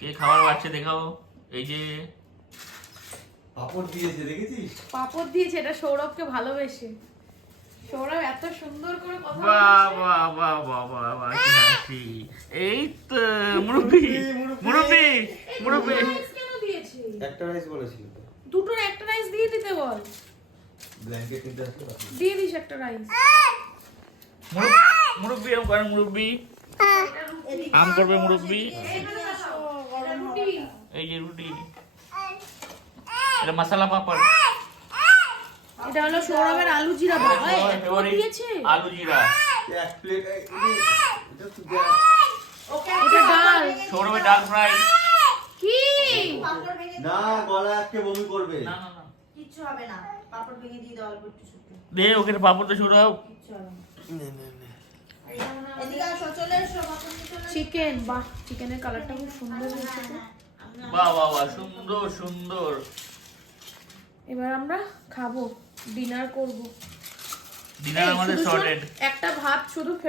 কে খাবার বাড়ছে দেখাও। এই যে পাপড় দিয়েছে, দেখেছিস? পাপড় দিয়েছে, এটা সৌরভকে ভালোবেসে। সৌরভ এত সুন্দর করে কথা বাহ বলছে। বাহ বাহ বাহ বাহ বাহ, কি হাসি। এই তো মুরব্বি মুরব্বি মুরব্বি। রাইস কেন দিয়েছে? একটা রাইস বলেছিল তো। দুটোর একটা রাইস দিয়ে দিতে বল। ব্ল্যাঙ্কেট নিতে আসলে পাঠিয়ে দিই। দিয়ে দিস একটা রাইস। মুরব্বি আম করেন মুরব্বি। আম করবে মুরব্বি। রুটি। এই যে রুটি, এটা মশলা পাপড়। এটা হলো সৌরভের আলু জিরা। বাবা এত দিয়েছে। আলু জিরা। এক প্লেট এটা তো দেয়া। এটা ডাল। সৌরভের ডাল ফ্রাই। কি? পাপড় ভেঙে না, গলা আটকে বমি করবে। না না না, কিচ্ছু হবে না। পাপড় ভেঙে দিয়ে দাও অল্প একটু শুকনো। দে ওকে পাপড় তো শুরু হোক। কিচ্ছু হবে না। এদিকে আসো, চলে এসো, পাপড় নিয়ে চলে এসো। চিকেন। বাহ, চিকেনের কালারটা খুব সুন্দর হয়েছে তো। বাহ বাহ বাহ, সুন্দর সুন্দর। এবার আমরা খাবো, ডিনার করব। ডিনার আমাদের সর্টেড। একটা ভাত শুধু ফেরত